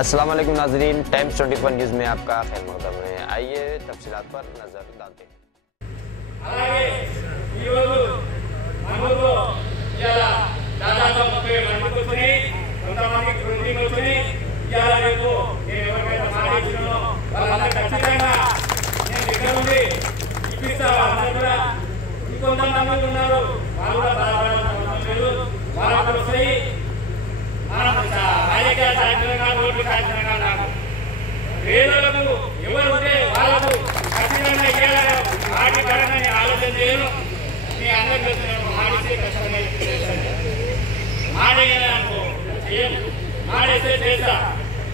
अस्सलाम वालेकुम नाज़रीन, टाइम्स 24 न्यूज़ में आपका खैर मक़दम है। आइए तफसीलात पर नजर डालते हैं। పేదలకు ఎవరుంటే వాళ్ళకు ఖచ్చితంగా ఇవ్వాలని వాటి పరంగా ఆలోచన చేయను. మీ అందరికీ మాడిస్తే ఖచ్చితంగా మాడేయాలనుకో చేయను, మాడేస్తే చేస్తా.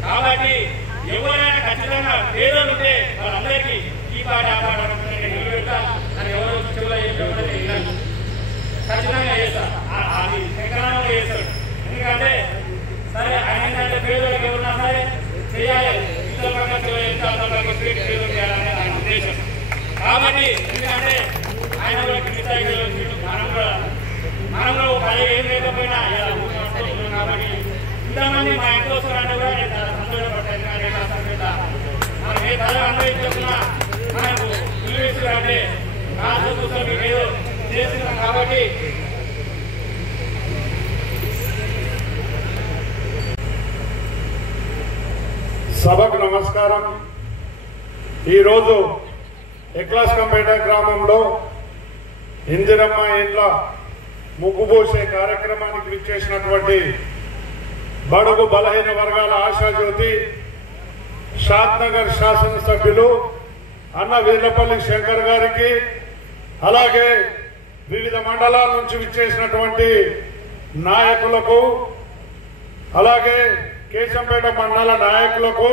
కాబట్టి ఎవరైనా ఖచ్చితంగా పేదలు ఉంటే వాళ్ళందరికీ ఈ పాట ఆ పాట నిలబెడతా అని ఎవరు చెవులో చెప్పడం ఖచ్చితంగా చేస్తా. అది శంకరంగా చేస్తాడు. ఎందుకంటే సరే ఆయన ఏంటంటే పేదలకు ఎవరున్నా సరే చేయాలి, ఉద్దేశం. కాబట్టి ఎందుకంటే ఆయన మనం కూడా పని ఏం లేకపోయినా కాబట్టి ఇంతమంది మా ఇంట్లో వస్తున్నారంటే కూడా నేను చాలా సంతోషపడతాను. మనం ఏ తల అనుభవించుకున్నా మనకు పిలుస్తుంటే కాదు చూస్తాం మీకు ఏదో చేస్తున్నాం. కాబట్టి సభకు నమస్కారం. ఈరోజు ఎక్లాస్కంపేట గ్రామంలో ఇందిరమ్మ ఇండ్ల ముగ్గుపోసే కార్యక్రమానికి విచ్చేసినటువంటి బడుగు బలహీన వర్గాల ఆశాజ్యోతి షాద్నగర్ శాసనసభ్యులు అన్న వీర్లపల్లి శంకర్ గారికి, అలాగే వివిధ మండలాల నుంచి విచ్చేసినటువంటి నాయకులకు, అలాగే కేశంపేట మండల నాయకులకు,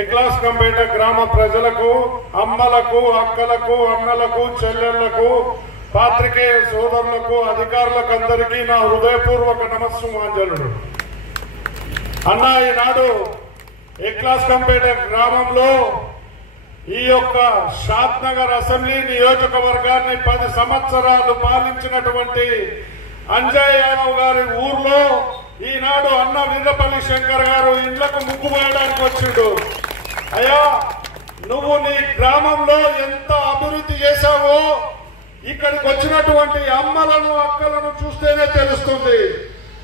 ఎక్లాస్కంపేట గ్రామ ప్రజలకు, అమ్మలకు, అక్కలకు, అన్నలకు, చెల్లెళ్లకు, పాత్రికేయ సోదరులకు, అధికారులకు అందరికీ నా హృదయపూర్వక నమస్సుమాంజలుడు. అన్న, ఈనాడు ఎక్లాస్కంపేట గ్రామంలో ఈ యొక్క షాద్నగర్ అసెంబ్లీ నియోజకవర్గాన్ని 10 సంవత్సరాలు పాలించినటువంటి అంజయ్ యాదవ్ గారి ఊర్లో ఈనాడు అన్న వీర్లపల్లి శంకర్ గారు ఇళ్లకు ముగ్గు వేయడానికి వచ్చిండు. అయ్యా, నువ్వు నీ గ్రామంలో ఎంత అభివృద్ధి చేశావో ఇక్కడికి వచ్చినటువంటి అమ్మలను, అక్కలను చూస్తేనే తెలుస్తుంది.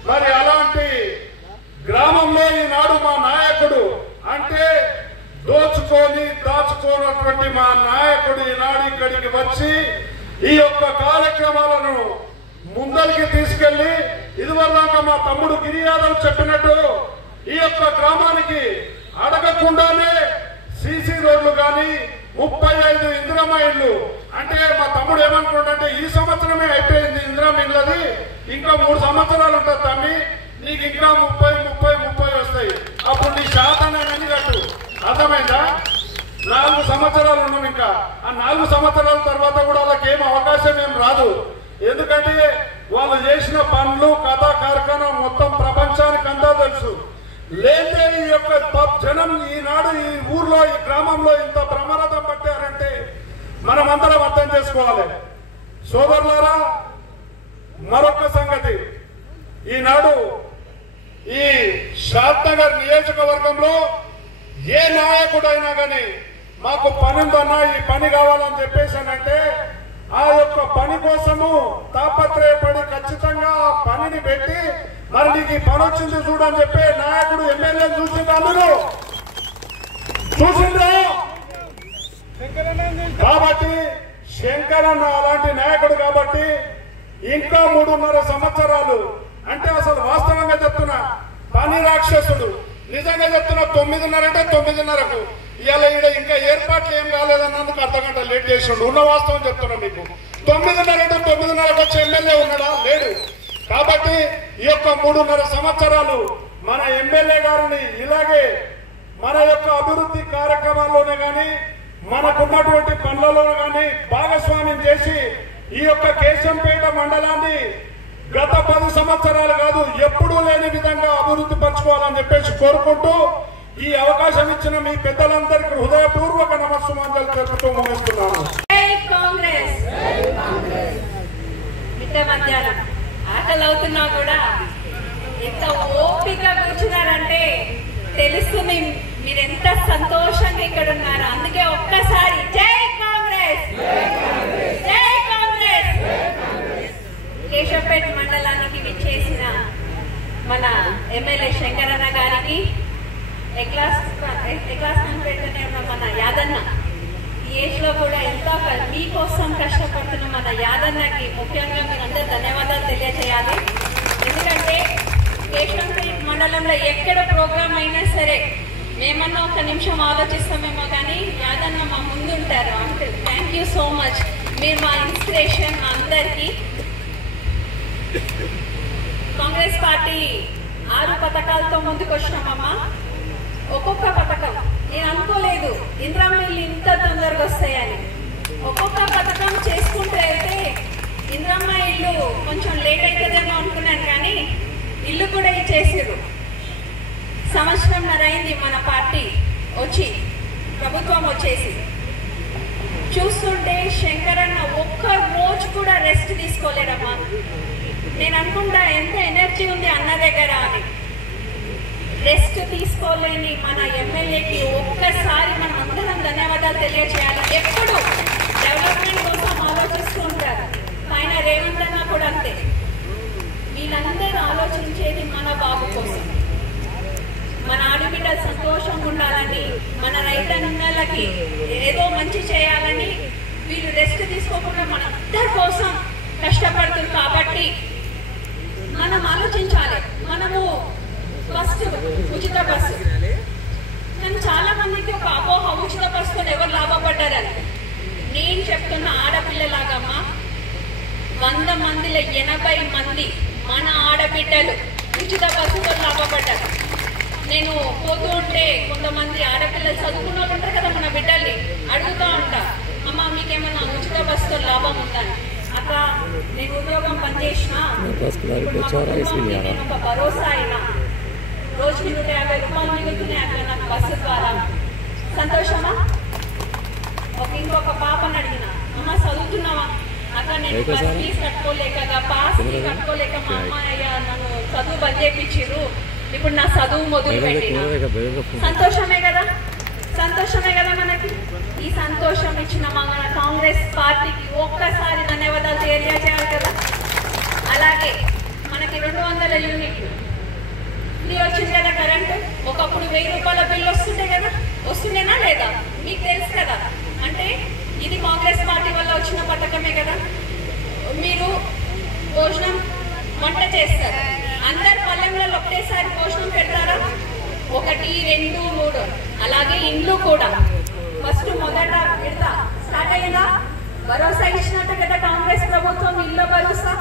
మరి అలాంటి గ్రామంలో ఈనాడు మా నాయకుడు, అంటే దోచుకొని దాచుకోనటువంటి మా నాయకుడు ఈనాడు ఇక్కడికి వచ్చి ఈ యొక్క కార్యక్రమాలను ముందరికి తీసుకెళ్లి, ఇదివరదాకా మా తమ్ముడు గిరి యాదవ్ చెప్పినట్టు ఈ యొక్క గ్రామానికి అడగకుండానే సీసీ రోడ్లు కానీ 35 ఇందిరమ్మ ఇళ్లు, అంటే మా తమ్ముడు ఏమనుకుంటే ఈ సంవత్సరమే అయిపోయింది ఇందిరమ్మ ఇళ్ళది, ఇంకా 3 సంవత్సరాలు ఉంటుంది తమ్మి, నీకు ఇంకా 30 వస్తాయి, అప్పుడు నీ శాతాన్ని కట్టు. అర్థమైందా? 4 సంవత్సరాలు ఉన్నాం. ఇంకా ఆ 4 సంవత్సరాల తర్వాత కూడా వాళ్ళకి ఏం అవకాశం ఏం రాదు. ఎందుకంటే వాళ్ళు చేసిన పనులు, కథా కార్ఖానా మొత్తం ప్రపంచానికి అంతా తెలుసు. లేదే ఈ యొక్క జనం ఈనాడు ఈ ఊర్లో, ఈ గ్రామంలో ఇంత ప్రమాదం పట్టారంటే మనమందరం అర్థం చేసుకోవాలి. సోదరులారా, మరొక సంగతి, ఈనాడు ఈ షాద్నగర్ నియోజకవర్గంలో ఏ నాయకుడైనా కానీ మాకు పని ఉందన్నా, ఈ పని కావాలని చెప్పేసానంటే ఆ యొక్క పని కోసము తాపత్రయపడి ఖచ్చితంగా ఆ పనిని పెట్టి, మరి నీకు ఈ పని వచ్చింది చూడని చెప్పే నాయకుడు ఎమ్మెల్యే చూసింది, అందరూ చూసిండ్రా. కాబట్టి శంకరన్న అలాంటి నాయకుడు. కాబట్టి ఇంకా 3.5 సంవత్సరాలు, అంటే అసలు వాస్తవంగా చెప్తున్నా పని రాక్షసుడు, నిజంగా చెప్తున్నా 9:30 అంటే 9:30కు ఇవాళ ఈడ ఇంకా ఏర్పాట్లు ఏం కాలేదన్నందుకు అర్ధగంట లేట్ చేసిండు. ఉన్న వాస్తవం చెప్తున్నా మీకు. 9:30 అంటే 9:30కు వచ్చే ఎమ్మెల్యే ఉన్నాడా? లేడు. కాబట్టి ఈ యొక్క 3.5 సంవత్సరాలు మన ఎమ్మెల్యే గారిని ఇలాగే మన యొక్క అభివృద్ధి కార్యక్రమాల్లోనే కానీ, మనకున్నటువంటి పనులలో కానీ భాగస్వామ్యం చేసి ఈ యొక్క కేశంపేట మండలాన్ని గత 10 సంవత్సరాలు కాదు ఎప్పుడూ లేని విధంగా అభివృద్ధి పరచుకోవాలని చెప్పేసి కోరుకుంటూ, ఈ అవకాశం ఇచ్చిన మీ పెద్దలందరికీ హృదయపూర్వక నమస్సుమాంజలు తెలుపుతూ ముగిస్తున్నాను. ఆటలు అవుతున్నా కూడా ఎంత ఓపిక కూర్చున్నారంటే తెలుస్తుంది మీరు ఎంత సంతోషంగా ఇక్కడ ఉన్నారు. అందుకే ఒక్కసారి జై కాంగ్రెస్, జై కాంగ్రెస్. కేశవపేట మండలానికి విచ్చేసిన మన ఎమ్మెల్యే శంకరన్న గారికి, ఎక్లాస్ పెడుతూనే ఉన్న మన యాదన్న, ఈ ఏజ్ లో కూడా ఎంతో మీకోసం కష్టపడుతున్న మన యాదన్నకి ముఖ్యంగా మీరందరూ ధన్యవాదాలు తెలియజేయాలి. ఎందుకంటే కేశవపేట మండలంలో ఎక్కడ ప్రోగ్రామ్ అయినా సరే మేమన్నా ఒక నిమిషం ఆలోచిస్తామేమో కానీ యాదన్న మా ముందుంటారు. అంటే థ్యాంక్ యూ సో మచ్. మీరు మా ఇన్స్పిరేషన్ మా అందరికీ. కాంగ్రెస్ పార్టీ 6 పథకాలతో ముందుకు వచ్చినామమ్మా. ఒక్కొక్క పథకం నేను అనుకోలేదు ఇందిరమ్మ ఇల్లు ఇంత తొందరగా వస్తాయని. ఒక్కొక్క పథకం చేసుకుంటూ అయితే ఇందిరమ్మ ఇల్లు కొంచెం లేట్ అవుతుందేమో అనుకున్నాను, కానీ ఇల్లు కూడా ఇచ్చేసారు. సంవత్సరంన్నర అయింది మన పార్టీ వచ్చి, ప్రభుత్వం వచ్చేసి. చూస్తుంటే శంకరన్న ఒక్క రోజు కూడా రెస్ట్ తీసుకోలేడమ్మా. నేను అనుకుంటా ఎంత ఎనర్జీ ఉంది అన్న దగ్గర అని. రెస్ట్ తీసుకోలేని మన ఎమ్మెల్యేకి ఒక్కసారి మనం అందరం ధన్యవాదాలు తెలియజేయాలి. ఎప్పుడు డెవలప్మెంట్ కోసం ఆలోచిస్తూ ఉంటారు. ఆయన రేవంత్ అన్న కూడా అంతే. వీళ్ళందరూ ఆలోచించేది మన బాబు కోసం, మన ఆడబిడ్డలు సంతోషంగా ఉండాలని, మన రైతన్నలకి ఏదో మంచి చేయాలని వీళ్ళు రెస్ట్ తీసుకోకుండా మన అందరి కోసం కష్టపడుతుంది. కాబట్టి మనం ఆలోచించాలి. మనము ఫస్ట్ ఉచిత బస్సు, కానీ చాలా మందికి ఒక అపోహ ఉచిత బస్సుతో ఎవరు లాభపడ్డారని. నేను చెప్తున్న ఆడపిల్లలాగమ్మా 100 మందిలో 80 మంది మన ఆడబిడ్డలు ఉచిత బస్సుతో లాభపడ్డారు. నేను పోతూ ఉంటే కొంతమంది ఆడపిల్లలు చదువుకున్న వాళ్ళు ఉంటారు కదా, మన బిడ్డల్ని అడుగుతూ ఉంటా, అమ్మ మీకేమన్నా ఉచిత బస్సుతో లాభం ఉందని. అక్క నేను ఉద్యోగం పనిచేసిన ఒక భరోసా అయినా రోజుకి 150 రూపాయలు మిగులుతున్నాయి అక్క నాకు బస్సు ద్వారా. సంతోషమా? ఇంకొక పాపని అడిగిన, అమ్మ చదువుతున్నావా? అక్క నేను బస్ ఫీజు కట్టుకోలేక, పాస్ ఫీజు కట్టుకోలేక మా అమ్మాయి నన్ను చదువు బంద్ చేయించారు, ఇప్పుడు నా చదువు మొదలు పెట్టిన. సంతోషమే కదా, సంతోషమే కదా మనకి. ఈ సంతోషం ఇచ్చిన మన కాంగ్రెస్ పార్టీకి ఒక్కసారి ధన్యవాదాలు తెలియజేయాలి కదా. అలాగే మనకి 200 యూనిట్లు ఫ్రీ వచ్చింది కదా కరెంటు. ఒకప్పుడు 1000 రూపాయల బిల్లు వస్తుండే కదా, వస్తుండేనా లేదా మీకు తెలుసు కదా. అంటే ఇది కాంగ్రెస్ పార్టీ వల్ల వచ్చిన పథకమే కదా. మీరు భోజనం వంట చేస్తారు, అందరు పల్లెంలో ఒకటేసారి భోజనం పెడతారా? 1, 2, 3. అలాగే ఇండ్లు కూడా ఫస్ట్ మొదట విడత స్టార్ట్ అయిందా? భరోసా ఇచ్చినట్టు కదా కాంగ్రెస్ ప్రభుత్వం, ఇల్లు భరోసా.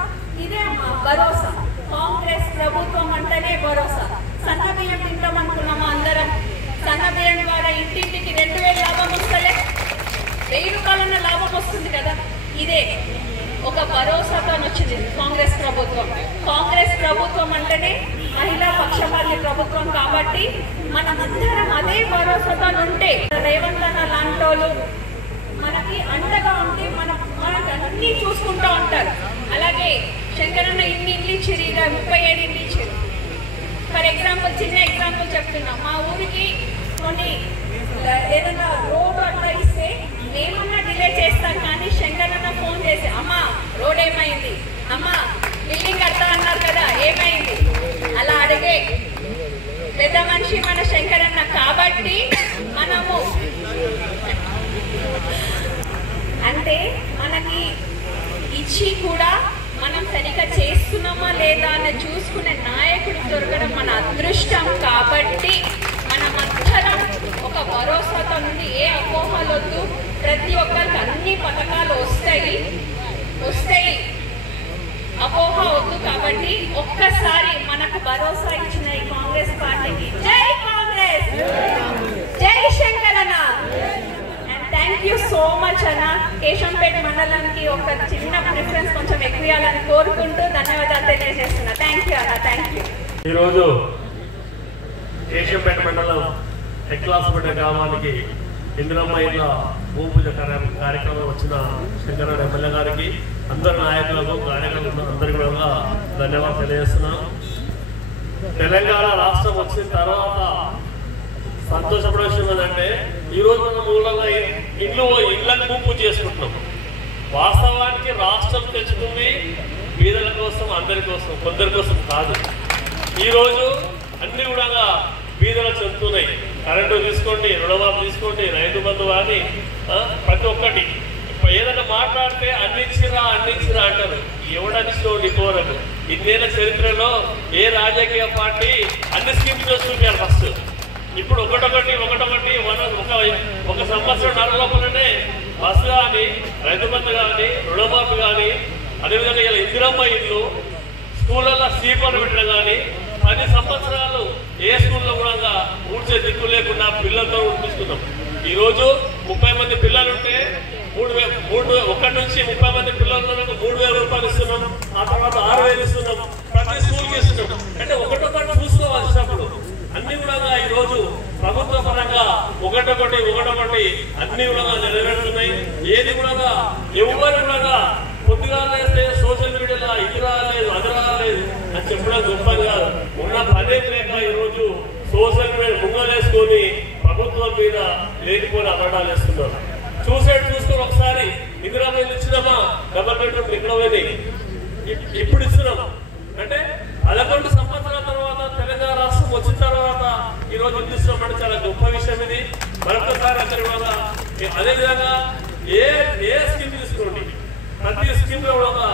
ఇదే అమ్మా భరోసా. కాంగ్రెస్ ప్రభుత్వం అంటేనే భరోసా. సన్న బియ్యం తింటాం అనుకున్నామా అందరం? సన్న బియ్యం ద్వారా ఇంటింటికి 2000 లాభం వస్తలే, 1000 రూపాయలన్న లాభం వస్తుంది కదా. ఇదే ఒక భరోసాతో వచ్చింది కాంగ్రెస్ ప్రభుత్వం. కాంగ్రెస్ ప్రభుత్వం అంటేనే మహిళా పక్షపాతి ప్రభుత్వం. కాబట్టి మనమందరం అదే భరోసాతో ఉంటే, రేవంత్ అన్న లాంటోళ్ళు మనకి అండగా ఉంటే మనకి అన్ని చూసుకుంటూ ఉంటారు. అలాగే శంకరన్న ఇన్ని ఇల్లు ఇచ్చారు, 37 ఇల్లు ఇచ్చారు. ఫర్ ఎగ్జాంపుల్ చిన్న ఎగ్జాంపుల్ చెప్తున్నా, మా ఊరికి కొన్ని ఏదన్నా రోడ్ అట్లా ఇస్తే ఏమన్నా డిలే చేస్తాం, కానీ శంకరన్న ఫోన్ చేసి అమ్మా రోడ్ ఏమైంది, అమ్మా బిల్డింగ్ కడతా అన్నారు కదా ఏమైంది, అలా అడిగే పెద్ద మనిషి మన శంకరన్న. కాబట్టి మనము అంటే మనకి ఇచ్చి కూడా మనం సరిగ్గా చేస్తున్నామా లేదా అని చూసుకునే నాయకుడు దొరకడం మన అదృష్టం. కాబట్టి మనమందరం ఒక భరోసాతో నుండి ఏ అపోహలొద్దు, ప్రతి ఒక్కరికి అన్ని పథకాలు వస్తాయి, అపోహ వద్దు. కాబట్టి ఒక్కసారి మనకు భరోసా ఇచ్చిన ఈ కాంగ్రెస్ పార్టీకి జై కాంగ్రెస్, జై Shankaranna. And thank you so much అన్న. కేశంపేట మండలానికి ఒక చిన్న ప్రిఫరెన్స్ కొంచెం ఎక్కువేయాలని కోరుకుంటూ ధన్యవాదాలు తెలియజేస్తున్నా. థ్యాంక్ యూ అన్న, థ్యాంక్ యూ. ఈరోజు కేశంపేట మండలం ఎక్లాస్పేట గ్రామానికి ఇందిరమ్మ ఇళ్ళ భూమి పూజ కార్యక్రమం వచ్చిన శంకరన్న ఎమ్మెల్యే గారికి, అందరు నాయకులకు, కార్యకర్తలకు అందరికీ కూడా ధన్యవాదాలు తెలియజేస్తున్నాను. తెలంగాణ రాష్ట్రం వచ్చిన తర్వాత సంతోషపడే విషయం ఏంటంటే ఈరోజు మనం మూలంగా ఇళ్ళకు పూజ చేసుకుంటున్నాం. వాస్తవానికి రాష్ట్రం తెచ్చుకుంది పేదల కోసం, అందరి కోసం, కొందరి కోసం కాదు. ఈరోజు అన్ని కూడా బీదలు చెందుతున్నాయి. కరెంటు తీసుకోండి, రుణమాఫీ తీసుకోండి, రైతు బంధు అని ప్రతి ఒక్కటి ఏదైనా మాట్లాడితే అందించిరా అంటారు. ఎవడనిస్తోండి కోరకు ఇన్నేళ్ళ చరిత్రలో ఏ రాజకీయ పార్టీ అన్ని స్కీమ్స్ వస్తుంటారు ఫస్ట్. ఇప్పుడు ఒకటొకటి ఒక సంవత్సరం లోపలనే బస్సు కానీ, రైతు బంధు కానీ, రుణమాఫీ కానీ, అదేవిధంగా ఇలా ఇందిరమ్మ ఇల్లు, స్కూళ్ళల్లో సీపర్లు పెట్టడం కానీ 10 సంవత్సరాలు ఏ స్కూల్లో కూడా ఊడ్చే దిక్కు లేకుండా పిల్లలతో ఉడిపిస్తున్నాం. ఈరోజు 30 మంది పిల్లలుంటే 1 నుంచి 30 మంది పిల్లలకు 3,000 రూపాయలు ఇస్తున్నాం. ఆ తర్వాత 6,000 ఇస్తున్నాం. ప్రతి స్కూల్కి ఇస్తున్నాం. అంటే ఒకటొకటి చూసుకోవాల్సినప్పుడు అన్ని కూడా ఈరోజు ప్రభుత్వ పరంగా ఒకటొకటి అన్ని కూడా నెరవేరుతున్నాయి. ఏది కూడా ఎవరు కూడా కొద్దిగా లేస్తే సోషల్ మీడియాలో ఇది రాలేదు, అది రాలేదు అని చెప్పడం గొప్పది కాదు. ఉన్న పదే లేక ఈరోజు సోషల్ మీడియా ముంగలేసుకొని ప్రభుత్వం మీద లేనిపోయిన అబద్ధాలు వేస్తున్నారు. చూసుకొని ఒకసారి ఇందిరాబాద్ ఇచ్చినామా, డబల్ బెడ్రూమ్ ఇక్కడ పోయినాయి, ఇప్పుడు ఇస్తున్నామా అంటే 11 సంవత్సరాల తర్వాత తెలంగాణ రాష్ట్రం వచ్చిన తర్వాత ఈరోజు ఇస్తున్నామంటే చాలా గొప్ప విషయం ఇది. మరొకసారి అందరి వల్ల అదేవిధంగా ఏ స్కీమ్ తీసుకోండి, ప్రతి స్కీమ్ లో కూడా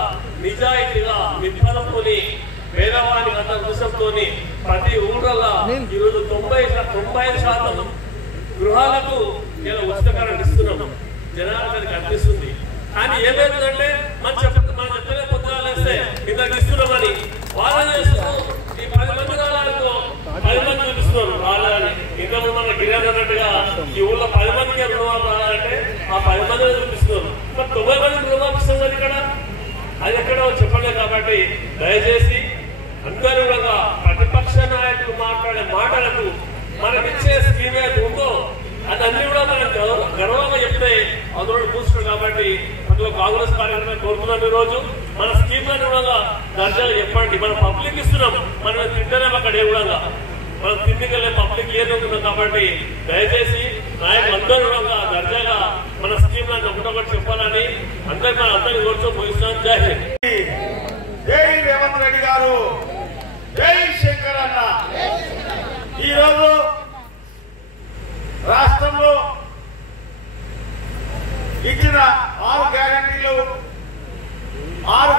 నిజాయితీగా విఫలంతోని పేదవానికి అంత దృశ్యంతోని ప్రతి ఊళ్ళల్లో ఈరోజు 95% గృహాలకు నేను ఉచిత కరెంట్ ఇస్తున్నాము. జనాలకు అది కనిపిస్తుంది. కానీ ఏమైందంటే మనం చెప్పలే పొద్దున వేస్తే ఇంతకు ఇస్తున్నామని వాళ్ళని చేస్తూ ఈ 10 మంది కాలాలకు 10 మంది చూపిస్తున్నారు వాళ్ళని. ఇంకా మన గిరిజన అన్నట్టుగా ఈ ఊళ్ళో 10 మందికి రుణమాఫీ రావాలంటే ఆ 10 మందిని చూపిస్తున్నారు. మరి 90 మందికి రుణమాఫీ ఇస్తున్నారు ఇక్కడ, అది ఎక్కడో చెప్పలేదు. కాబట్టి దయచేసి అందరూ కూడా ప్రతిపక్ష నాయకులు మాట్లాడే మాటలకు మనం ఇచ్చే స్కీమ్ ఏది ఉందో అది అన్ని కూడా మనం గర్వంగా చెప్తే అందులో కూర్చున్నాం. కాబట్టి అందులో కాంగ్రెస్ కార్యక్రమం కోరుతున్నాం. ఈ రోజు మన స్కీమ్లను కూడా దర్జాగా చెప్పండి. మనం పబ్లిక్ ఇస్తున్నాం, మనం తింటలేము అక్కడ ఏ కూడా మనం తిండికెళ్ళే పబ్లిక్ ఏదవుతున్నాం. కాబట్టి దయచేసి నాయకులందరూ కూడా దర్జాగా మన స్కీమ్లను ఒకటొకటి చెప్పాలని అందరికీ కోరుతూ పోయిస్తున్నాం. జై హింద్. జై రేవంత్ రెడ్డి గారు, జై శంకర్ అన్న. ఈరోజు రాష్ట్రంలో ఇచ్చిన 6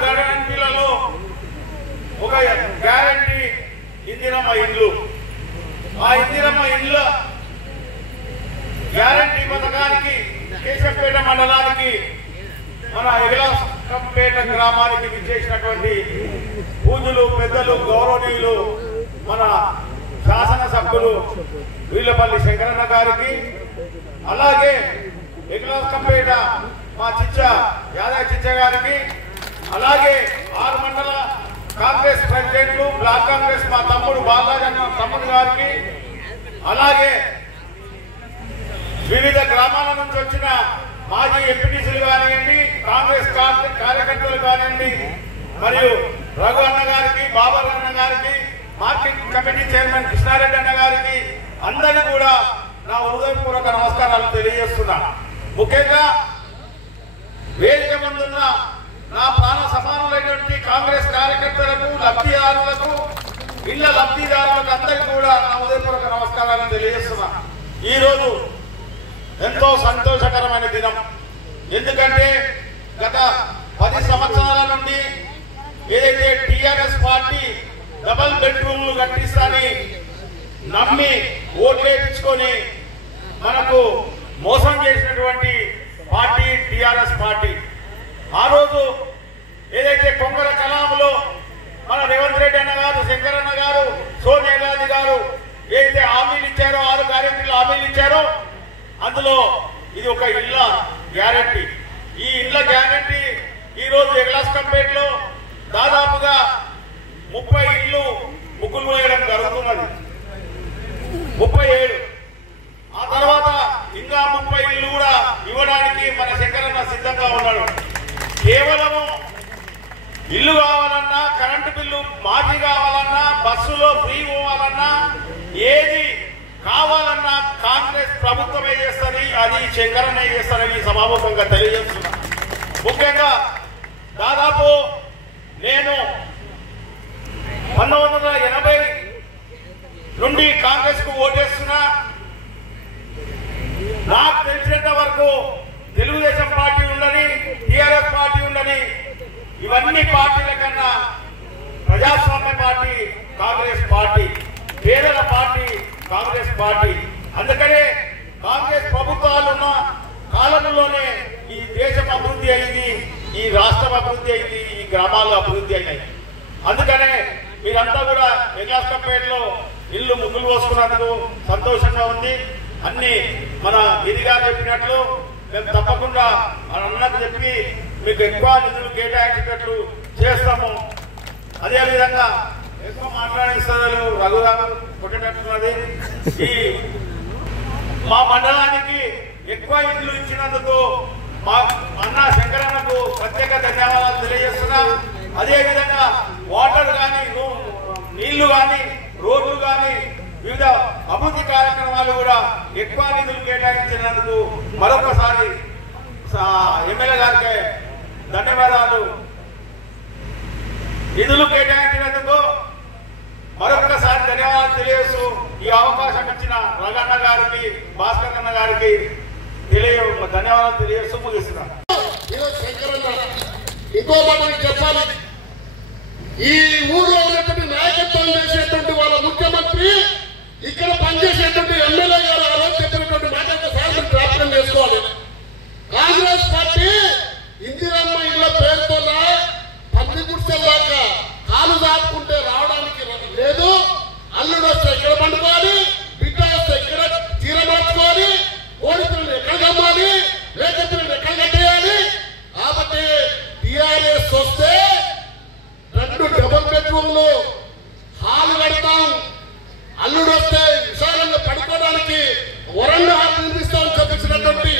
గ్యారంటీలలో ఒక గ్యారంటీ ఇందిరమ్మ ఇల్లు. ఆ ఇందిరమ్మ ఇల్లు గ్యారంటీ పథకానికి కేశంపేట మండలానికి మన ఎగలాంపేట గ్రామానికి విచ్చేసినటువంటి పూజలు, పెద్దలు, గౌరవనీయులు మన శాసనసభ్యులు వీళ్ళపల్లి శంకరన్న గారికి, అలాగే ఎగలాంపేట మా యాదయ్య చిచ్చ గారికి, అలాగే 6 మండల కాంగ్రెస్ ప్రెసిడెంట్లు, బ్లాక్ కాంగ్రెస్ మా తమ్ముడు బాలాజీ అన్న తమ్ముడు గారికి, అలాగే వివిధ గ్రామాల నుంచి వచ్చిన మాజీ ఎంపీటీసీలు కానివ్వండి, కాంగ్రెస్ కార్యకర్తలు కానివ్వండి, మరియు రఘు అన్న గారికి, బాబర్ అన్న గారికి, మార్కెట్ కమిటీ చైర్మన్ కృష్ణారెడ్డి అన్న గారికి అందరికీ కూడా నా హృదయపూర్వక నమస్కారాలు తెలియజేస్తున్నా. ముఖ్యంగా వేదిక ముందున్న నా ప్రాణ సమానులైనటువంటి కాంగ్రెస్ కార్యకర్తలకు, లబ్ధిదారులకు, ఇళ్ల లబ్ధిదారులకు అందరికీ కూడా నా హృదయపూర్వక నమస్కారాలను తెలియజేస్తున్నా. ఈరోజు ఎంతో సంతోషకరమైన దినం. ఎందుకంటే గత 10 సంవత్సరాల నుండి ఏదైతే టీఆర్ఎస్ పార్టీ డబల్ బెడ్రూమ్లు కట్టిస్తాని నమ్మి ఓట్లేపించుకొని మనకు మోసం చేసినటువంటి పార్టీ టీఆర్ఎస్ పార్టీ. ఆ రోజు ఏదైతే కొంగల కలాములో మన రేవంత్ రెడ్డి అన్న గారు, శంకరన్న గారు, సోనియా గాంధీ గారు ఏదైతే హామీలు ఇచ్చారో, 6 గ్యారెంటీలు హామీలు ఇచ్చారో అందులో ఇది ఒక ఇళ్ల గ్యారెంటీ. ఈ ఇళ్ల గ్యారెంటీ ఈ రోజు ఎగలాంపేటలో దాదాపుగా 30 ఇళ్లు ముగ్గులు వేయడం జరుగుతున్నది. 37. ఆ తర్వాత ఇంకా 30 ఇళ్లు కూడా ఇవ్వడానికి మన శంకరన్న సిద్ధంగా ఉన్నాడు. కేవలము ఇల్లు కావాలన్నా, కరెంటు బిల్లు మాఫీ కావాలన్నా, బస్సులో ఫ్రీ పోవాలన్నా, ఏది కావాలన్నా కాంగ్రెస్ ప్రభుత్వమే చేస్తుంది, అది శంకరనే చేస్తారని సమావేశంగా తెలియజేస్తున్నా. ముఖ్యంగా దాదాపు నేను 1980 నుండి కాంగ్రెస్ కు ఓటేస్తున్నా. నాకు తెలిసినంత వరకు తెలుగుదేశం పార్టీ ఉందని, టీఆర్ఎస్ పార్టీ ఉందని, ఇవన్నీ పార్టీల కన్నా ప్రజాస్వామ్య పార్టీ కాంగ్రెస్ పార్టీ, పేదల పార్టీ కాంగ్రెస్ పార్టీ. అందుకనే కాంగ్రెస్ ప్రభుత్వాలున్న కాలంలోనే ఈ దేశం అభివృద్ధి అయింది, ఈ రాష్ట్రం అభివృద్ధి అయింది, ఈ గ్రామాల్లో అభివృద్ధి అయినాయి. అందుకనే మీరంతా కూడా వెంకటాచలంపేటలో ఇల్లు ముగ్గులు పోసుకున్నందుకు సంతోషంగా ఉంది. అన్ని మన గిరిగా చెప్పినట్లు మేము తప్పకుండా అన్నకు చెప్పి మీకు ఎక్కువ నిధులు కేటాయించేటట్లు చేస్తాము. అదేవిధంగా ఎక్కువ మాట్లాడిస్తారు రఘురాము కొట్టేటట్టున్నది. ఈ మా మండలానికి ఎక్కువ ఇల్లు ఇచ్చినందుకు మా అన్న శంకరన్నకు ప్రత్యేక ధన్యవాదాలు తెలియజేస్తున్నా. అదేవిధంగా వాటర్ కానీ, నీళ్లు కానీ, రోడ్లు కానీ, వివిధ అభివృద్ధి కార్యక్రమాలు కూడా ఎక్కువ నిధులు కేటాయించినందుకు మరొకసారి ఎమ్మెల్యే గారికి ధన్యవాదాలు. నిధులు కేటాయించినందుకు మరొకసారి ధన్యవాదాలు తెలియజేస్తూ ఈ అవకాశం ఇచ్చిన రఘన్న గారికి, భాస్కర్ అన్న గారికి ధన్యవాదాలు తెలియజేస్తూ ముగిస్తున్నాను. ఇంకో మాట చెప్పాలి, ఈ ఊర్లో ఉన్నటువంటి నాయకత్వం చేసేటువంటి వాళ్ళ ముఖ్యమంత్రి, ఇక్కడ పనిచేసేటువంటి ఎమ్మెల్యే గారు ఆ రోజు చెప్పినటువంటి మాట సాయంత్రం ప్రార్థన చేసుకోవాలి. కాంగ్రెస్ పార్టీ ఇందిరమ్మ ఇళ్ల పేరుతో పంది గుడిసెల్లాక కాలు దాటుకుంటే రావడానికి లేదు. అల్లుడు వస్తే ఇక్కడ పండుకోవాలి, బిడ్డ వస్తే ఇక్కడ చీర మార్చుకోవాలి, కోడిపిల్లలు ఎక్కడ కమ్మాలి, లేకపోతే ఎక్కడ కట్టేయాలి. కాబట్టి టిఆర్ఎస్ వస్తే 2 డబుల్ బెడ్రూమ్లు హాలు కడతాం, అల్లుడు వస్తే విశాలంగా పడుకోవడానికి వరండా హాల్ నిర్మిస్తామని చెప్పించినటువంటి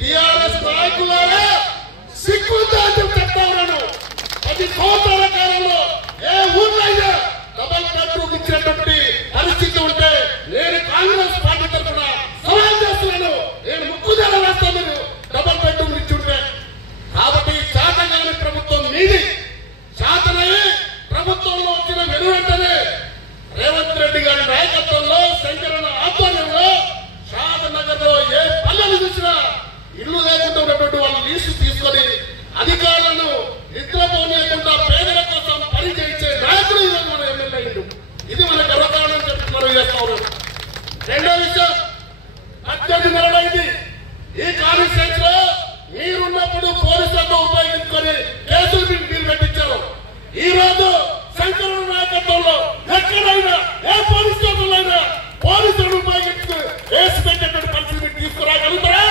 టిఆర్ఎస్ నాయకులారా సిగ్గుందా అని చెప్తా ఉన్నాను. 10 సంవత్సరాల కాలంలో ఏ ఊర్లో అయినా డబుల్ బెడ్రూమ్ ఇచ్చినటువంటి పరిస్థితి ఉంటే నేను కాంగ్రెస్ పార్టీ తరఫున సవాల్ చేస్తున్నాను. నేను ముక్కుదేలా వేస్తాను మీరు డబుల్ బెడ్రూమ్ ఇచ్చుంటే. కాబట్టి శాతగాని ప్రభుత్వం మీది. శాతనయ్యి ప్రభుత్వంలో వచ్చిన వెనువెంటనే రేవంత్ రెడ్డి గారి నాయకత్వంలో, శంకరన్న ఆధ్వర్యంలో షాదనగర్ లో ఏ పల్లెలు చూసినా ఇల్లు లేకుండా ఉన్నటువంటి వాళ్ళు లీజు తీసుకొని అధికారులను నిద్రపోలేకుండా పేదల కోసం పనిచేయించే నాయకుడు ఈరోజు మన ఎమ్మెల్యే అయ్యిండు. ఇది మన గర్వకారణం చెప్పి మనం చేస్తా ఉన్నాం. రెండో విషయం, అత్యంత నెలవైంది ఈ కాన్స్టిట్యూన్స్ లో మీరున్నప్పుడు పోలీసులతో ఉపయోగించుకొని కేసులు మీరు పెట్టించారు. ఈ రోజు శంకరుల నాయకత్వంలో ఎక్కడైనా ఏ పోలీస్ స్టేషన్లో అయినా పోలీసులను ఉపయోగించుకు కేసు పెట్టేటువంటి పరిస్థితి తీసుకురాగలుగుతారా?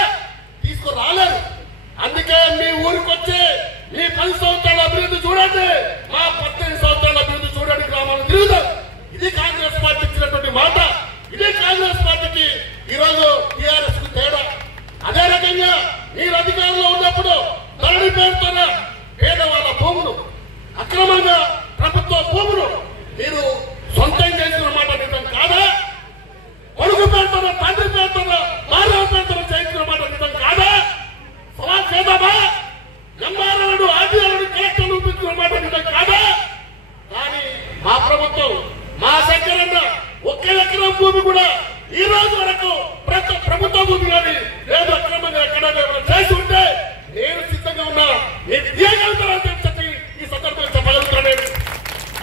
తీసుకురాలేరు. అందుకే మీ ఊరికి వచ్చి మీ 10 సంవత్సరాల అభివృద్ధి చూడండి, మా 18 సంవత్సరాల అభివృద్ధి చూడండి, గ్రామాలను తిరుగుతాం. ఇది కాంగ్రెస్ పార్టీ ఇచ్చినటువంటి మాట. ఇదే కాంగ్రెస్ పార్టీకి ఈరోజు టీఆర్ఎస్ కు తేడా. అదే రకంగా మీరు అధికారంలో ఉన్నప్పుడు ధరణి పేరుతోన పేదవాళ్ళ భూములు, అక్రమంగా ప్రభుత్వ భూములు మీరు సొంతం చేసిన మాట నిజం కాదా? కొడుకు పేరుతోన, తండ్రి పేరుతోన, భార్య పేరుతోన చేయించిన మాట నిజం కాదా? సవాల్ చేద్దామా? ఎంఆర్ఓ, ఆర్డీఓ, కలెక్టర్లు చూపించిన మాట నిజం కాదా? కానీ మా ప్రభుత్వం, మా శంకరన్న 1 ఎకరం భూమి కూడా ఈ రోజు వరకు ప్రభుత్వ భూమి కానీ లేదు అక్రమంగా ఎక్కడ చేసి ఉంటే నేను సిద్ధంగా ఉన్నా, నేను తీయగలుగుతానని చెప్పి ఈ సందర్భంగా చెప్పగలుగుతున్నాను.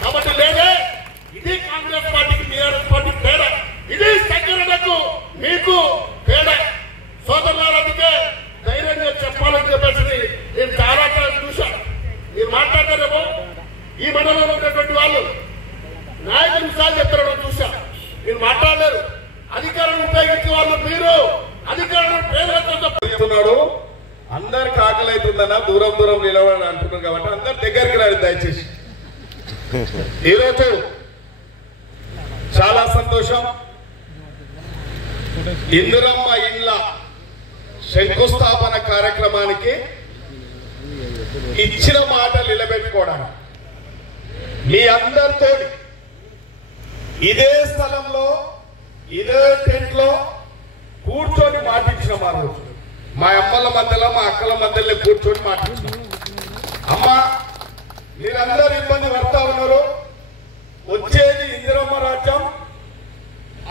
కాబట్టి లేదే, ఇది కాంగ్రెస్ పార్టీకి టీఆర్ఎస్ పార్టీకి తేడా. ఇది శంకరన్నకు మీకు తేడా. సోదరులారా, అందుకే ధైర్యంగా చెప్పాలని చెప్పేసి నేను చాలా చూసా. మీరు మాట్లాడతారేమో ఈ మండలంలో ఉన్నటువంటి వాళ్ళు నాయకులు విషయాలు చెప్తారో చూసా. మీరు మాట్లాడలేరు. అధికారులను ఉపయోగించే వాళ్ళు మీరు అధికారులను పేదలతో అందరికి ఆకలి అవుతుందన్నా దూరం దూరం నిలబడి అంటున్నారు కాబట్టి అందరు దగ్గరికి రాడు దయచేసి. ఈరోజు చాలా సంతోషం. ఇందిరమ్మ ఇండ్ల శంకుస్థాపన కార్యక్రమానికి ఇచ్చిన మాట నిలబెట్టుకోవడానికి మీ అందరితో ఇదే స్థలంలో ఇదే టెంట్ లో కూర్చొని మాటించినాం. ఆ రోజు మా అమ్మల మధ్యలో మా అక్కల మధ్యలో కూర్చొని మాటించినాం. అమ్మా మీరందరూ ఇబ్బంది పడతా ఉన్నారు, వచ్చేది ఇందిరమ్మ రాజ్యం.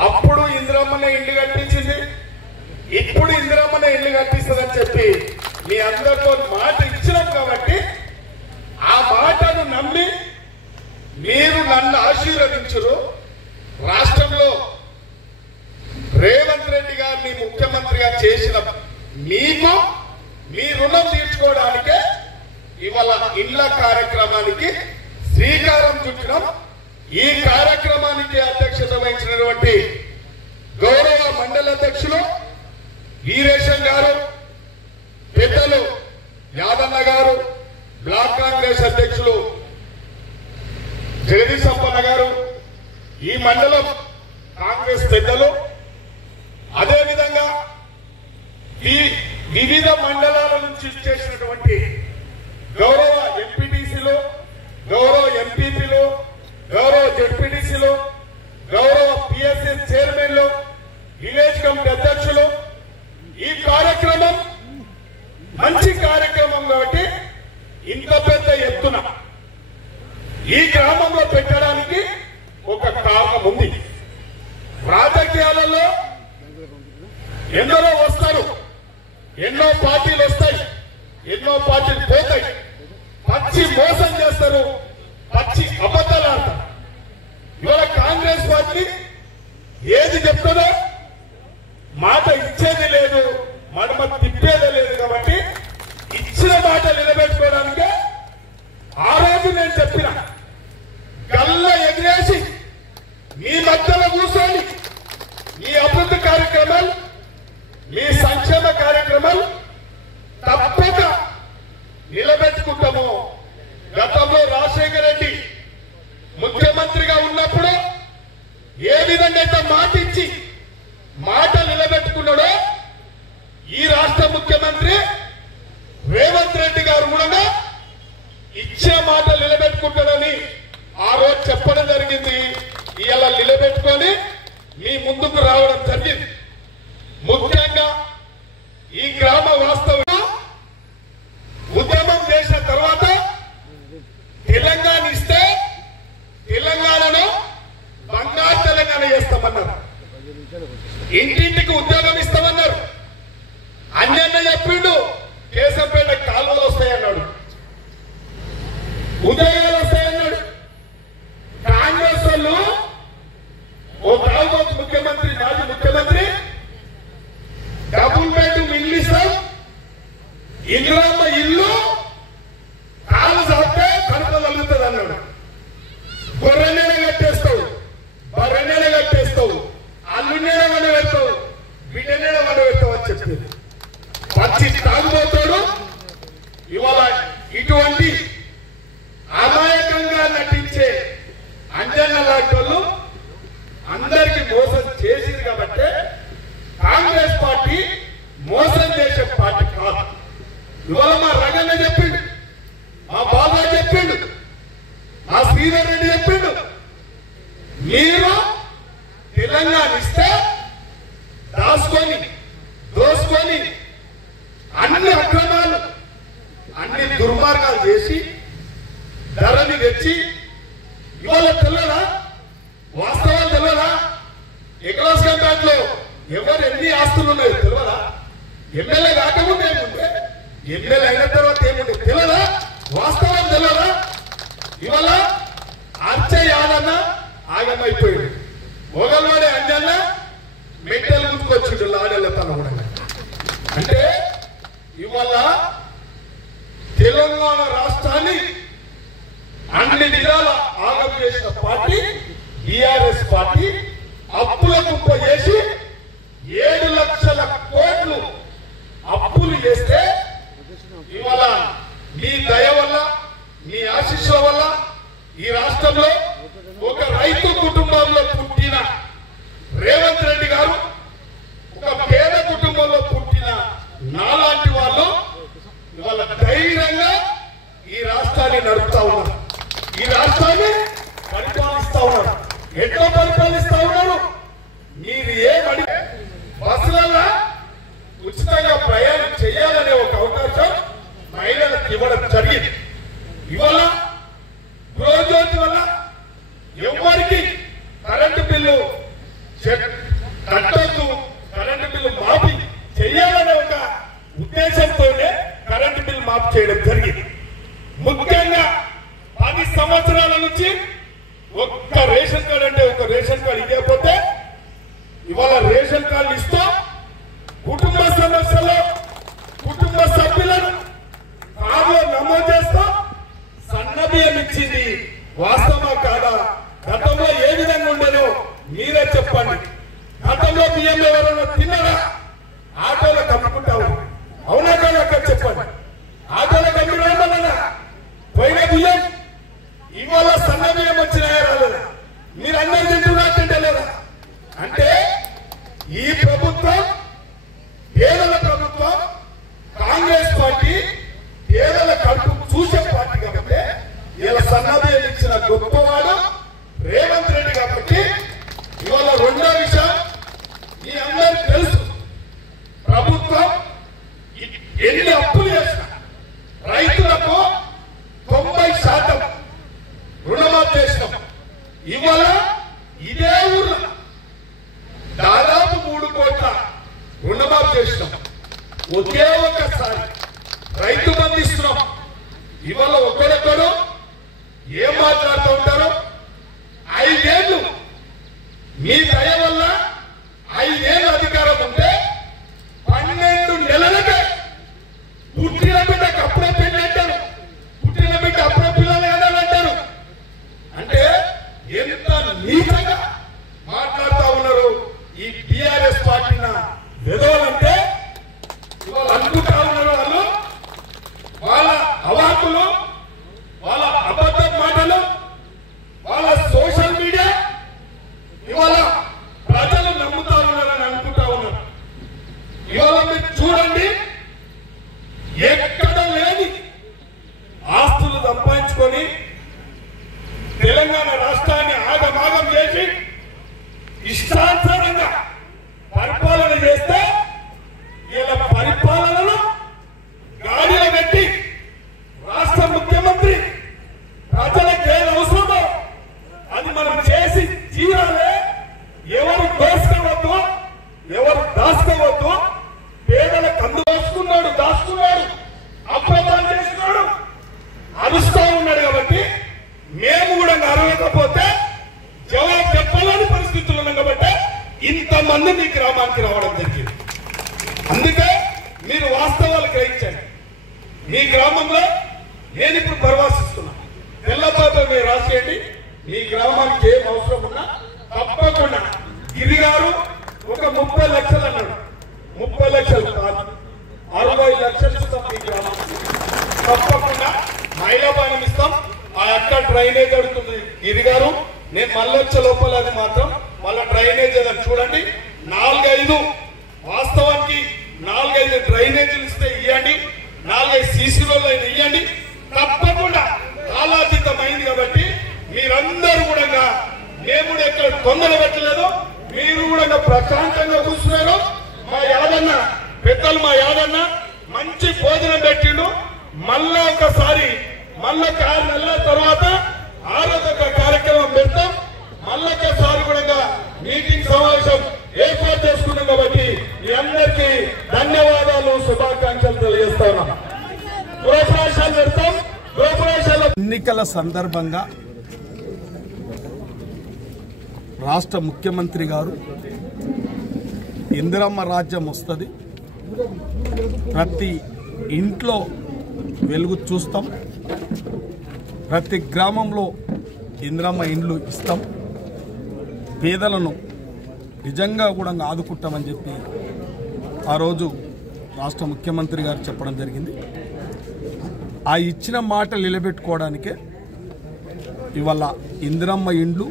అప్పుడు ఇందిరమ్మనే ఇల్లు కట్టించింది, ఇప్పుడు ఇందిరమ్మనే ఇల్లు కట్టిస్తుందని చెప్పి మీ అందరితో మాట ఇచ్చినాం. కాబట్టి ఆ మాటను నమ్మి మీరు నన్ను ఆశీర్వదించరు. రాష్ట్రంలో రేవంత్ రెడ్డి గారిని ముఖ్యమంత్రిగా చేసిన మీకు మీ రుణం తీర్చుకోవడానికే ఇవాళ ఇళ్ల కార్యక్రమానికి శ్రీకారం చుట్టినాం. ఈ కార్యక్రమానికి అధ్యక్షత వహించినటువంటి గౌరవ మండల అధ్యక్షులు వీరేశం గారు, పెద్దలు యాదన్న గారు, బ్లాక్ కాంగ్రెస్ అధ్యక్షులు జగదీశ్ అప్పన్న గారు, ఈ మండలం కాంగ్రెస్ పెద్దలు, అదేవిధంగా వివిధ మండలాల నుంచి చేసినటువంటి గౌరవ ఎంపీటీసీలు, గౌరవ ఎంపీపీలు, గౌరవ జెడ్పీటీసీలు, గౌరవ పిఎస్సి చైర్మన్లు, విలేజ్ కమిటీ అధ్యక్షులు. ఈ కార్యక్రమం మంచి కార్యక్రమం కాబట్టి ఇంత పెద్ద ఎత్తున ఈ గ్రామంలో పెట్టడానికి ఒక కారణం ఉంది. రాజకీయాలలో ఎందరో వస్తారు, ఎన్నో పార్టీలు వస్తాయి, ఎన్నో పార్టీలు పోతాయి, పచ్చి మోసం చేస్తారు, పచ్చి అబద్ధాలు ఆడతారు. ఇవాళ కాంగ్రెస్ పార్టీ ఏది చెప్తుందో మాట ఇచ్చేది లేదు, మడమ తిప్పేది లేదు. కాబట్టి ఇచ్చిన మాట నిలబెట్టుకోవడానికే ఆ రోజు నేను చెప్పిన గల్ల ఎగిరేసి మీ మధ్యలో కూర్చొని మీ అభివృద్ధి కార్యక్రమాలు, మీ సంక్షేమ కార్యక్రమాలు తప్పక నిలబెట్టుకుంటాము. గతంలో రాజశేఖర రెడ్డి ముఖ్యమంత్రిగా ఉన్నప్పుడు ఏ విధంగా అయితే మాట ఇచ్చి మాట నిలబెట్టుకున్నాడో ఈ రాష్ట్ర ముఖ్యమంత్రి రేవంత్ రెడ్డి గారు కూడా ఇచ్చే మాట నిలబెట్టుకుంటాడని ఆ రోజు చెప్పడం జరిగింది. ఇవాళ నిలబెట్టుకొని మీ ముందుకు రావడం జరిగింది. ముఖ్యంగా ఈ గ్రామ వాస్తవం ఉద్యమం చేసిన తర్వాత తెలంగాణ ఇస్తే తెలంగాణలో బంగారు తెలంగాణ చేస్తామన్నారు, ఇంటింటికి ఉద్యోగం ఇస్తామన్నారు. అన్యన్న చెప్పిండు కేశంపేట కాలువలు వస్తాయన్నాడు, ఉద్యోగాలు వస్తాయన్నాడు. కాంగ్రెస్ వాళ్ళు ఓ తాగుబోతు ముఖ్యమంత్రి, మాజీ ముఖ్యమంత్రి డబుల్ బెడ్రూమ్ ఇల్లు ఇస్తాం, ఇందిరమ్మ ఇల్లు కాలు సాపితే కనుక తగ్గుతుంది అన్నాడు. గొర్రెనేడ కట్టేస్తావు, బర్రెనేడ కట్టేస్తావు, అల్లునేడ వండ పెడతావు, బిడ్డనేడ వండ పెడతావు అని చెప్పింది. పచ్చి తాగుబోతాడు. ఇవాళ ఇటువంటి అమాయకంగా నటించే అంజన్న లాంటి వాళ్ళు అందరికీ మోసం చేసింది. కాబట్టి కాంగ్రెస్ పార్టీ మోసం చేసే పార్టీ కాదు. ఇవాళ మా రంగన్న చెప్పిండు, మా బాబా చెప్పిండు, మా శ్రీధర్ రెడ్డి చెప్పిండు, మీరు తెలంగాణ ఇస్తే దాచుకొని దోసుకొని అన్ని అక్రమాలు, అన్ని దుర్మార్గాలు చేసి ధరని తెచ్చి ఇవాళ తెల్లరా వాస్తవాలు తెలియదా? ఎకరాస్ కంటే ఎవరు ఎన్ని ఆస్తులు ఉన్నాయో తెలియదా? ఎమ్మెల్యే కాకముందు ఏముంటే, ఎమ్మెల్యే అయిన తర్వాత ఏముంటే తెలియదా? వాస్తవాలు తెలియదా? ఇవాళ అర్చే యాదన్న ఆగమైపోయాడు, మొగల్వాడే అంజన్న మెట్టెలు ముందుకొచ్చిండు లాడెళ్ళ తన కూడా. అంటే ఇవాళ తెలంగాణ రాష్ట్రాన్ని అన్ని విధాల ఆగం చేసిన పార్టీ టిఆర్ఎస్ పార్టీ. అప్పుల కుప్ప చేసి 7 లక్షల కోట్లు అప్పులు చేస్తే ఇవాళ మీ దయ వల్ల, మీ ఆశీస్సుల వల్ల ఈ రాష్ట్రంలో ఒక రైతు కుటుంబంలో పుట్టిన రేవంత్ రెడ్డి గారు, ఒక పేద కుటుంబంలో పుట్టిన నాలాంటి వాళ్ళు ఇవాళ ధైర్యంగా ఈ రాష్ట్రాన్ని నడుపుతా ఉన్నారు, ఈ రాష్ట్రాన్ని పరిపాలిస్తా ఉన్నారు. ఎట్లా పరిపాలిస్తా ఉన్నారు? మీరు ఇవాళ గృహజ్యోతి వల్ల ఎవరికి కరెంటు బిల్లు కట్టొద్దు, కరెంటు బిల్లు మాఫీ చేయాలనే ఒక ఉద్దేశంతోనే కరెంటు బిల్లు మాఫీ చేయడం జరిగింది. ముఖ్యంగా 10 సంవత్సరాల నుంచి ఒక్క రేషన్ కార్డు అంటే ఒక రేషన్ కార్డు ఇవ్వకపోతే ఇవాళ రేషన్ కార్డు ఇస్తూ కుటుంబ సమస్యలో కుటుంబ సభ్యులను కార్డులో నమోదు చేస్తూ సన్నబియ్యం ఇచ్చింది. వాస్తవా కాదా? గతంలో ఏ విధంగా ఉండేనో మీరే చెప్పండి. గతంలో బియ్యం ఎవరైనా తిన్నారా? ఆటోలో కమ్ముకుంటావు, అవునా కాదా? చెప్పండి. ఆటోలో కమ్మినా పోయిన బియ్యం ఇవాళ సన్న బియ్యం వచ్చినాయా రాలేదా? మీరు అందరూ తింటున్నట్టుంటే లేదా? అంటే ఈ ప్రభుత్వం పేదల ప్రభుత్వం, కాంగ్రెస్ పార్టీ పేదల కడుపు చూసే పార్టీ కాబట్టి ఇలా సన్న బియ్యం ఇచ్చిన గొప్పవాడు రేవంత్ రెడ్డి కాబట్టి ఇవాళ రెండో విషయం మీ అందరికీ తెలుసు. ప్రభుత్వం ఎన్ని అప్పులు చేసిన రైతులకు 90% రుణమాఫీ చేసినాం. ఇవాళ ఇదే ఊర్లో దాదాపు 3 కోట్ల రుణమాఫీ చేసినాం. ఒకే ఒక్కసారి రైతు బంధు ఇస్తున్నాం. ఇవాళ ఒకరొకరు ఏం మాట్లాడుతూ ఉంటారు? 5 ఏళ్ళు మీ దయ వల్ల 5 ఏళ్ళు అధికారం ఉంటే 12 నెలలకే పుట్టిన బిడ్డకు అప్పుడే పెళ్లి అంటారు, పుట్టిన బిడ్డ అప్పుడే పిల్లలు కదాలంటారు. అంటే ఎంత నీతంగా మాట్లాడుతూ ఉన్నారు ఈ టిఆర్ఎస్ పార్టీ విధవలంటే. ఇవాళ అనుకుంటా ఉన్నారు వాళ్ళు, వాళ్ళ అవాకులు, వాళ్ళ అబద్ధ మాటలు, వాళ్ళ సోషల్ మీడియా ఇవాళ ప్రజలు నమ్ముతా ఉన్నారని అనుకుంటా ఉన్నారు. ఇవాళ మీరు చూడండి, ఎక్కడ లేని ఆస్తులు సంపాదించుకొని తెలంగాణ రాష్ట్రాన్ని ఆగమాగం చేసి ఇష్టానుసారంగా పరిపాలన చేస్తే ఇలా పరిపాలనను గాడిలో పెట్టి రాష్ట్ర ముఖ్యమంత్రి ప్రజలకు ఏది అవసరమో అది మనం చేసి తీరాలే. ఎవరు దోసుకోవద్దు, ఎవరు దాచుకోవద్దు. పేదల కందు దాచుకున్నాడు, అప్రదానం చేస్తున్నాడు, అరుస్తా ఉన్నాడు. కాబట్టి మేము కూడా అరవకపోతే జవాబు చెప్పాలని పరిస్థితులు ఉన్నాం. కాబట్టి ఇంతమంది మీ గ్రామానికి రావడం జరిగింది. అందుకే మీరు వాస్తవాలు గ్రహించండి. మీ గ్రామంలో నేను ఇప్పుడు పరవాసిస్తున్నా. తెల్లపాప మీరు రాసేయండి. మీ గ్రామానికి ఏం అవసరం ఉన్నా తప్పకుండా. గిరి గారు ఒక 30 లక్షలు అన్నాడు. 30 లక్షలు కాదు, 60 లక్షలు ఇస్తాం మీ గ్రామానికి. తప్పకుండా మహిళా బాణం ఇస్తాం. ఆ అక్క డ్రైనేజ్ అడుగుతుంది గిరి గారు. నేను మళ్ళీ వచ్చే లోపల అది మాత్రం మళ్ళీ డ్రైనేజ్ అని చూడండి. 4-5 వాస్తవానికి 4-5 డ్రైనేజీలు ఇస్తే ఇవ్వండి, 4-5 సీసీ రోడ్లు ఇవ్వండి. తప్పకుండా కాలాతీతమైంది కాబట్టి మీరందరూ కూడా, మేము ఎక్కడ తొందర పెట్టలేదు, మీరు కూడా ప్రశాంతంగా కూర్చున్నారు. మా యాదన్న పెద్దలు, మా యాదన్న మంచి భోజనం పెట్టిండు. మళ్ళా ఒకసారి మళ్ళా 6 నెలల తర్వాత ఆరోగ్య కార్యక్రమం పెడతాం. మళ్ళా ఒకసారి కూడా మీటింగ్ సమావేశం ఏర్పాటు చేసుకున్నాం. కాబట్టి మీ అందరికీ ధన్యవాదాలు, శుభాకాంక్షలు తెలియజేస్తా ఉన్నాం. గృహప్రవేశాలు పెడతాం. గృహప్రవేశాల ఎన్నికల సందర్భంగా రాష్ట్ర ముఖ్యమంత్రి గారు ఇందిరమ్మ రాజ్యం వస్తుంది, ప్రతి ఇంట్లో వెలుగు చూస్తాం, ప్రతి గ్రామంలో ఇందిరమ్మ ఇండ్లు ఇస్తాం, పేదలను నిజంగా కూడా ఆదుకుంటామని చెప్పి ఆ రోజు రాష్ట్ర ముఖ్యమంత్రి గారు చెప్పడం జరిగింది. ఆ ఇచ్చిన మాట నిలబెట్టుకోవడానికే ఇవాళ ఇందిరమ్మ ఇండ్లు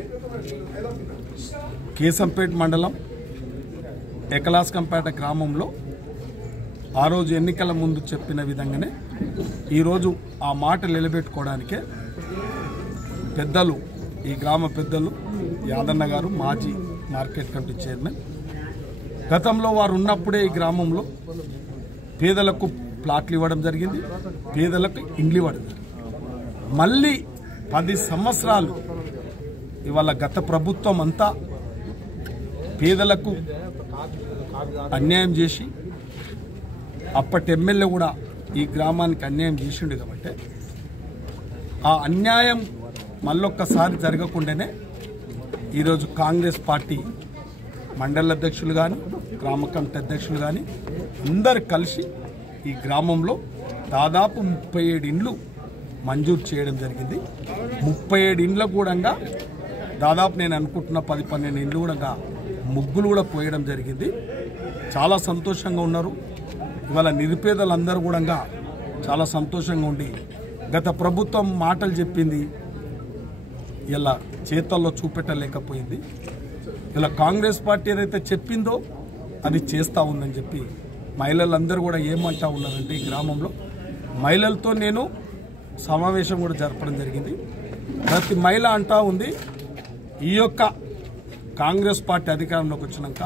కేశంపేట మండలం ఎకలాస్కంపేట గ్రామంలో ఆ రోజు ఎన్నికల ముందు చెప్పిన విధంగానే ఈరోజు ఆ మాట నిలబెట్టుకోవడానికే పెద్దలు, ఈ గ్రామ పెద్దలు యాదన్న గారు మాజీ మార్కెట్ కమిటీ చైర్మన్, గతంలో వారు ఉన్నప్పుడే ఈ గ్రామంలో పేదలకు ప్లాట్లు ఇవ్వడం జరిగింది, పేదలకు ఇండ్లు ఇవ్వడం జరిగింది. మళ్ళీ 10 సంవత్సరాలు ఇవాళ గత ప్రభుత్వం అంతా పేదలకు అన్యాయం చేసి అప్పటి ఎమ్మెల్యే కూడా ఈ గ్రామానికి అన్యాయం చేసిండు కాబట్టి ఆ అన్యాయం మళ్ళొక్కసారి జరగకుండానే ఈరోజు కాంగ్రెస్ పార్టీ మండల అధ్యక్షులు కానీ గ్రామ కమిటీ అధ్యక్షులు కానీ అందరు కలిసి ఈ గ్రామంలో దాదాపు 37 ఇండ్లు మంజూరు చేయడం జరిగింది. 37 ఇండ్ల కూడా దాదాపు నేను అనుకుంటున్న 10-12 ఇండ్లు కూడా ముగ్గులు కూడా పోయడం జరిగింది. చాలా సంతోషంగా ఉన్నారు. ఇవాళ నిరుపేదలందరూ కూడా చాలా సంతోషంగా ఉండి గత ప్రభుత్వం మాటలు చెప్పింది ఇలా చేతల్లో చూపెట్టలేకపోయింది. ఇలా కాంగ్రెస్ పార్టీ ఏదైతే చెప్పిందో అది చేస్తూ ఉందని చెప్పి మహిళలందరూ కూడా ఏమంటా ఉన్నారంటే ఈ గ్రామంలో మహిళలతో నేను సమావేశం కూడా జరపడం జరిగింది. ప్రతి మహిళ అంటా ఉంది ఈ యొక్క కాంగ్రెస్ పార్టీ అధికారంలోకి వచ్చినాక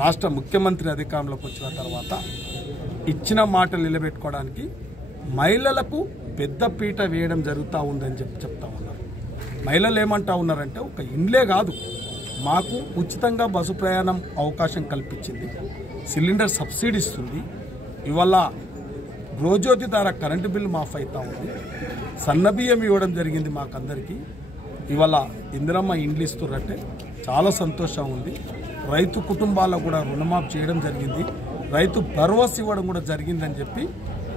రాష్ట్ర ముఖ్యమంత్రి అధికారంలోకి వచ్చిన తర్వాత ఇచ్చిన మాటలు నిలబెట్టుకోవడానికి మహిళలకు పెద్ద పీట వేయడం జరుగుతూ ఉందని చెప్తా ఉన్నారు. మహిళలు ఏమంటా ఉన్నారంటే ఒక ఇండ్లే కాదు మాకు ఉచితంగా బస్సు ప్రయాణం అవకాశం కల్పించింది, సిలిండర్ సబ్సిడీ ఇస్తుంది, ఇవాళ రోజోతి ద్వారా కరెంటు బిల్లు మాఫ్ అవుతూ ఉంది, సన్నబియ్యం ఇవ్వడం జరిగింది మాకందరికీ, ఇవాళ ఇందిరమ్మ ఇండ్లు ఇస్తున్నారంటే చాలా సంతోషం ఉంది. రైతు కుటుంబాలకు కూడా రుణమాఫీ చేయడం జరిగింది, రైతు భరోసా ఇవ్వడం కూడా జరిగిందని చెప్పి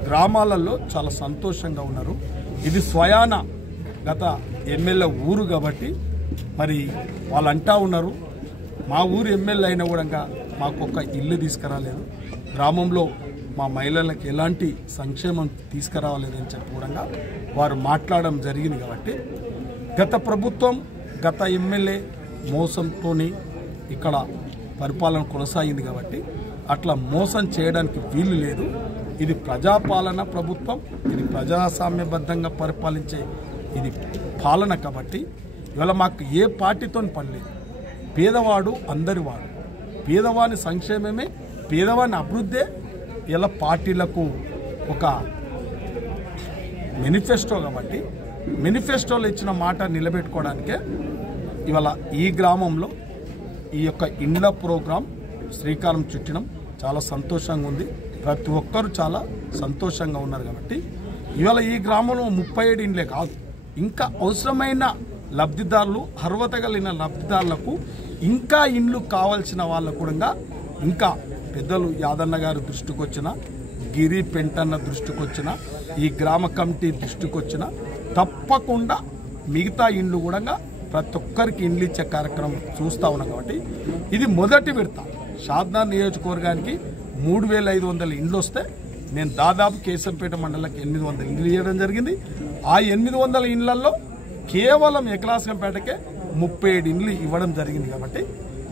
గ్రామాలలో చాలా సంతోషంగా ఉన్నారు. ఇది స్వయాన గత ఎమ్మెల్యే ఊరు కాబట్టి మరి వాళ్ళు అంటా ఉన్నారు మా ఊరు ఎమ్మెల్యే అయినా కూడా మాకు ఒక ఇల్లు తీసుకురాలేదు, గ్రామంలో మా మహిళలకు ఎలాంటి సంక్షేమం తీసుకురావలేదని చెప్పి కూడా వారు మాట్లాడడం జరిగింది. కాబట్టి గత ప్రభుత్వం గత ఎమ్మెల్యే మోసంతో ఇక్కడ పరిపాలన కొనసాగింది కాబట్టి అట్లా మోసం చేయడానికి వీలు లేదు. ఇది ప్రజాపాలన ప్రభుత్వం, ఇది ప్రజాస్వామ్యబద్ధంగా పరిపాలించే ఇది పాలన కాబట్టి ఇవాళ మాకు ఏ పార్టీతో పని లేదు. పేదవాడు అందరివాడు, పేదవాని సంక్షేమమే పేదవాని అభివృద్ధే ఇలా పార్టీలకు ఒక మేనిఫెస్టో కాబట్టి మేనిఫెస్టోలో ఇచ్చిన మాట నిలబెట్టుకోవడానికే ఇవాళ ఈ గ్రామంలో ఈ యొక్క ఇండ్ల ప్రోగ్రాం శ్రీకారం చుట్టడం చాలా సంతోషంగా ఉంది. ప్రతి ఒక్కరూ చాలా సంతోషంగా ఉన్నారు. కాబట్టి ఇవాళ ఈ గ్రామంలో 37 ఇండ్లే కాదు, ఇంకా అవసరమైన లబ్ధిదారులు అర్హత కలిగిన లబ్ధిదారులకు ఇంకా ఇండ్లు కావాల్సిన వాళ్ళకు కూడా ఇంకా పెద్దలు యాదన్న గారి దృష్టికి వచ్చిన, గిరి పెంటన్న దృష్టికి వచ్చిన, ఈ గ్రామ కమిటీ దృష్టికి వచ్చిన తప్పకుండా మిగతా ఇండ్లు కూడా ప్రతి ఒక్కరికి ఇండ్లు ఇచ్చే కార్యక్రమం చూస్తూ ఉన్నాం. కాబట్టి ఇది మొదటి విడత. షాద్నగర్ నియోజకవర్గానికి 3500 ఇండ్లు వస్తే నేను దాదాపు కేశంపేట మండలానికి 800 ఇండ్లు ఇవ్వడం జరిగింది. ఆ 800 ఇండ్లలో కేవలం ఎకలాసంపేటకే 37 ఇండ్లు ఇవ్వడం జరిగింది. కాబట్టి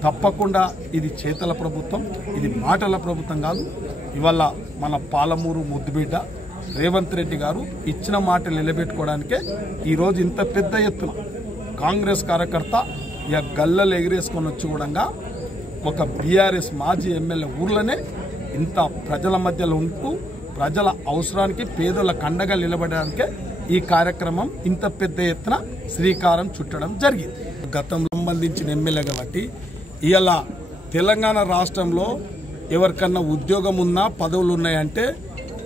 తప్పకుండా ఇది చేతల ప్రభుత్వం, ఇది మాటల ప్రభుత్వం కాదు. ఇవాళ మన పాలమూరు ముద్దుబిడ్డ రేవంత్ రెడ్డి గారు ఇచ్చిన మాట నిలబెట్టుకోవడానికే ఈరోజు ఇంత పెద్ద ఎత్తున కాంగ్రెస్ కార్యకర్త ఇక గల్లలు ఎగిరేసుకొని వచ్చి కూడా ఒక బీఆర్ఎస్ మాజీ ఎమ్మెల్యే ఊర్లోనే ఇంత ప్రజల మధ్యలో ఉంటూ ప్రజల అవసరానికి పేదలకు అండగా నిలబడడానికే ఈ కార్యక్రమం ఇంత పెద్ద ఎత్తున శ్రీకారం చుట్టడం జరిగింది. గతంలో సంబంధించిన ఎమ్మెల్యే కాబట్టి ఇవాళ తెలంగాణ రాష్ట్రంలో ఎవరికన్నా ఉద్యోగం ఉన్నా పదవులు ఉన్నాయంటే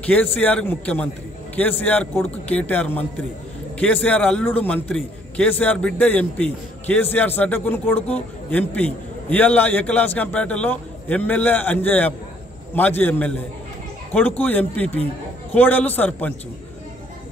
కేసీఆర్ ముఖ్యమంత్రి, కేసీఆర్ కొడుకు కేటీఆర్ మంత్రి, కేసీఆర్ అల్లుడు మంత్రి, కేసీఆర్ బిడ్డ ఎంపీ, కేసీఆర్ సడ్డకుని కొడుకు ఎంపీ, ఇవాళ ఎకలాసంపేటలో ఎమ్మెల్యే అంజయ్య మాజీ ఎమ్మెల్యే కొడుకు ఎంపీపీ, కోడలు సర్పంచ్,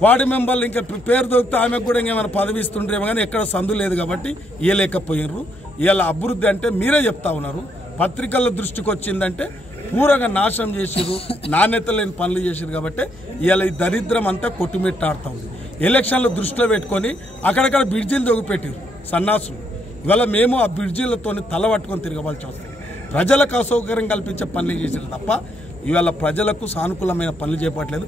వార్డు మెంబర్లు ఇంకా పేరు దొరికితే ఆమెకు కూడా ఇంకేమైనా పదవి ఇస్తుండ్రేమో కానీ ఎక్కడ సందు లేదు కాబట్టి ఇవ్వలేకపోయినరు. ఇవాళ అభివృద్ధి అంటే మీరే చెప్తా ఉన్నారు. పత్రికల దృష్టికి వచ్చిందంటే పూరగా నాశనం చేసిరు, నాణ్యత లేని పనులు చేసిరు. కాబట్టి ఇవాళ ఈ దరిద్రం అంతా కొట్టుమిట్టాడుతూ ఉంది. ఎలక్షన్లు దృష్టిలో పెట్టుకొని అక్కడక్కడ బ్రిడ్జీలు దొగిపెట్టారు సన్నాసులు. ఇవాళ మేము ఆ బ్రిడ్జీలతో తల పట్టుకొని తిరగవలసి వస్తుంది. ప్రజలకు అసౌకర్యం కల్పించే పనులు చేసారు తప్ప ఇవాళ ప్రజలకు సానుకూలమైన పనులు చేపట్టలేదు.